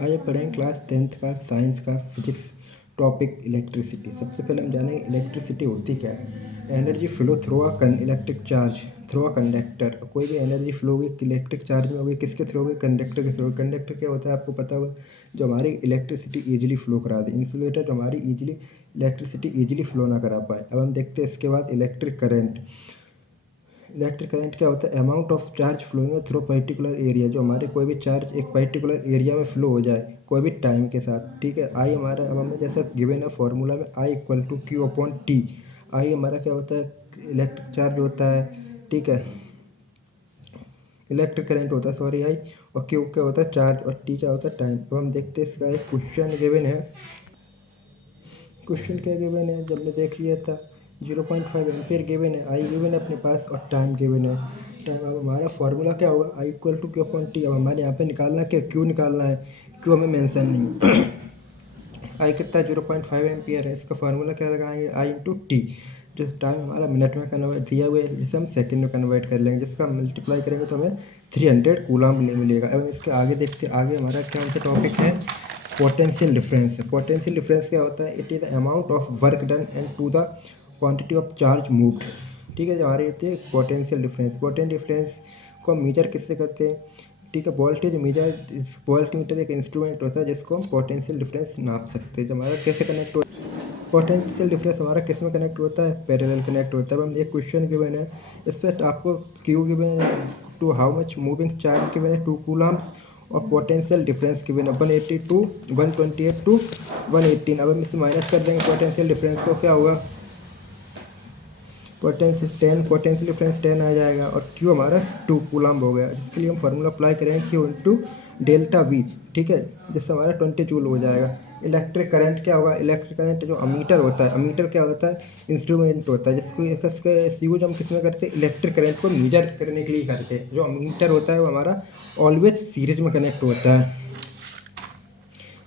आज हम पढ़ेंगे क्लास 10th का साइंस का फिजिक्स टॉपिक इलेक्ट्रिसिटी। सबसे पहले हम जानेंगे इलेक्ट्रिसिटी होती क्या है। Energy flow through a electric charge through a conductor. कोई भी एनर्जी फ्लो होगी इलेक्ट्रिक चार्ज में होगी, किसके थ्रू होगी? कंडक्टर के थ्रू। कंडक्टर क्या होता है आपको पता होगा, जो हमारी इलेक्ट्रिसिटी ईजिली फ्लो करा दे। इंसुलेटर जो हमारी इलेक्ट्रिसिटी ईजिली फ्लो ना करा पाए। अब हम देखते हैं इसके बाद इलेक्ट्रिक करंट। इलेक्ट्रिक करंट क्या होता है? Amount of charge flowing through particular area. जो हमारे कोई भी चार्ज एक पर्टिकुलर एरिया में फ्लो हो जाए कोई भी टाइम के साथ, ठीक है। आई हमारा, अब हमें जैसे गिवन है फॉर्मूला में I equal to Q upon T. I हमारा क्या होता है? इलेक्ट्रिक चार्ज होता है, ठीक है। इलेक्ट्रिक करंट होता है, सॉरी, आई। और क्यू क्या होता है? चार्ज। और टी क्या होता है? टाइम। अब हम देखते हैं इसका एक क्वेश्चन गिवन है। क्वेश्चन क्या गिवन है? जब मैं देख लिया था 0.5 एम्पियर गिवन है, आई गिवन है अपने पास और टाइम गिवन है। टाइम, अब हमारा फार्मूला क्या होगा? I equal to Q upon T. अब हमारे यहाँ पे निकालना क्या? क्यू निकालना है। क्यू हमें मेंशन नहीं। आई कितना? 0.5 एम्पियर है। इसका फार्मूला क्या लगाएंगे? आई इंटू टी। जो टाइम हमारा मिनट में कन्वर्ट दिया हुआ है, जिसे हम सेकंड में कन्वर्ट कर लेंगे, जिसका मल्टीप्लाई करेंगे तो हमें 300 कूलम मिलेगा। अब इसके आगे देखते हैं, आगे हमारा कौन सा टॉपिक है? Potential difference. पोटेंशियल डिफरेंस क्या होता है? It is the amount of work done and to the quantity of charge moved, ठीक है। जो हमारी होती है पोटेंशियल डिफरेंस। पोटेंशियल डिफरेंस को हम मेजर किससे करते हैं? ठीक है, वोल्टेज मीटर। वोल्टमीटर एक इंस्ट्रूमेंट होता है जिसको हम पोटेंशियल डिफरेंस नाप सकते हैं। जो हमारा कैसे कनेक्ट होता है? पोटेंशियल डिफरेंस हमारा किस में कनेक्ट होता है? पैरेलल कनेक्ट होता है। अब हम एक क्वेश्चन गिवन है, इस पर आपको क्यू गिवन है to how much moving charge given है 2 कूलम्स, और पोटेंशियल डिफरेंस गिवन है 180 टू 128 टू 118। अब हम इससे माइनस कर देंगे पोटेंशियल डिफरेंस को, क्या होगा? पोटेंशियल 10, पोटेंशियल डिफरेंस 10 आ जाएगा, और क्यू हमारा 2 कूलम हो गया, जिसके लिए हम फार्मूला अप्लाई करेंगे क्यू इंटू डेल्टा वी, ठीक है, जिससे हमारा 20 जूल हो जाएगा। इलेक्ट्रिक करंट क्या होगा? इलेक्ट्रिक करंट जो अमीटर होता है, अमीटर क्या होता है? इंस्ट्रूमेंट होता है जिसको इसका यूज हम किस में करते हैं? इलेक्ट्रिक करंट को मेजर करने के लिए करते हैं। जो अमीटर होता है वो हमारा ऑलवेज सीरीज में कनेक्ट होता है,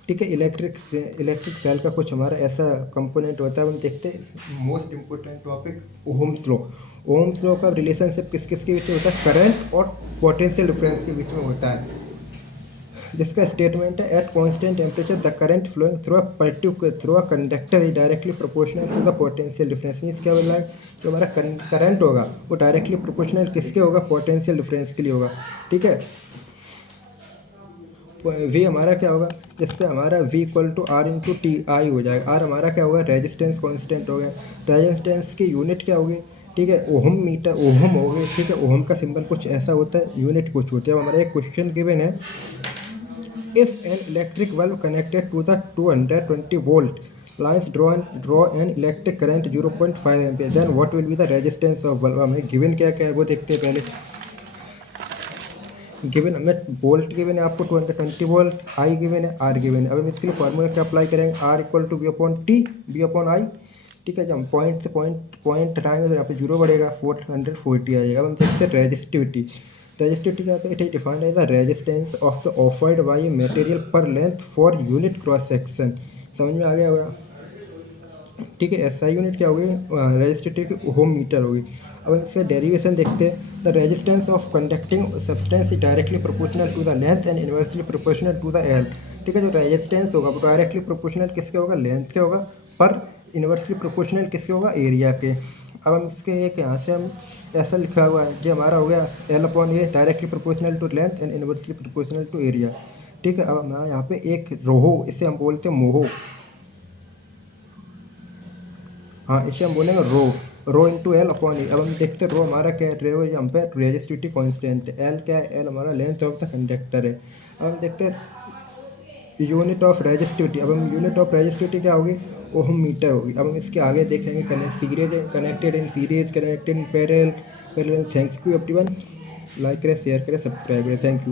ठीक है। इलेक्ट्रिक सेल का कुछ हमारा ऐसा कंपोनेंट होता है। हम देखते हैं most important topic Ohm's law. Ohm's law का रिलेशनशिप किस किस के बीच में होता है? करंट और पोटेंशियल डिफरेंस के बीच में होता है, जिसका स्टेटमेंट है at constant temperature the current flowing through a conductor is directly proportional to the potential difference. Means क्या बोल रहा है? जो हमारा करंट होगा वो डायरेक्टली प्रोपोर्शनल किसके होगा? पोटेंशियल डिफरेंस के लिए होगा, ठीक है। वी हमारा क्या होगा? जिससे हमारा V equal to R into T I हो जाएगा। आर हमारा क्या होगा? रेजिस्टेंस कांस्टेंट हो गया। रेजिस्टेंस की यूनिट क्या होगी? ठीक है, ओहम मीटर, ओहम हो गए, ठीक है। ओहम का सिंबल कुछ ऐसा होता है, यूनिट कुछ होती है। अब हमारा एक क्वेश्चन गिवन है, if an electric bulb connected to the 220 volt lines draw an electric current 0.5 ampere, then what will be the resistance of bulb. हमें गिवन क्या क्या है वो देखते हैं पहले। गिवन हमें वोल्ट गिवन है आपको 220 वोल्ट, आई गिवन है, आर गिवन है। अब हम इसके लिए फॉर्मूला क्या अप्लाई करेंगे? R equal to B upon T, B upon I, ठीक है। जब हम पॉइंट से पॉइंट हटाएंगे तो यहाँ पे 0 बढ़ेगा, 440 आ जाएगा। अब हम देखते हैं रेजिस्टिविटी। रेजिस्टिविटी क्या होता है? It is defined as the resistance of the offered by material per length for unit cross section. समझ में आ गया होगा, ठीक है। एसआई यूनिट क्या होगी? रेजिस्टिविटी की ओम मीटर होगी। अब हम इसका डेरिवेशन देखते हैं। The resistance of conducting substance is directly proportional to the length and inversely proportional to the L, ठीक है। जो रेजिस्टेंस होगा वो डायरेक्टली प्रोपोर्शनल किसके होगा? लेंथ के होगा, पर इनवर्सली प्रोपोर्शनल किसके होगा? एरिया के। अब हम इसके एक यहाँ से हम ऐसा लिखा हुआ है, जो हमारा हो गया L upon A, directly proportional to length and inversely proportional to area, ठीक है। अब हमारा यहाँ पे एक रोहो, इसे हम बोलते हैं मोहो, हाँ, इसे हम बोलेंगे रो इंटू एल अपॉन ए। अब हम देखते हैं रो हमारा क्या है? रो यहाँ पे रेजिस्टिविटी कांस्टेंट है। एल क्या है? एल हमारा लेंथ ऑफ द कंडक्टर है। अब हम देखते हैं यूनिट ऑफ रेजिस्टिविटी। अब हम यूनिट ऑफ रेजिस्टिविटी क्या होगी? ओहम मीटर होगी। अब हम इसके आगे देखेंगे series connected in series, connected in parallel. Thanks you everyone, like करें, शेयर करें, सब्सक्राइब करें, थैंक यू।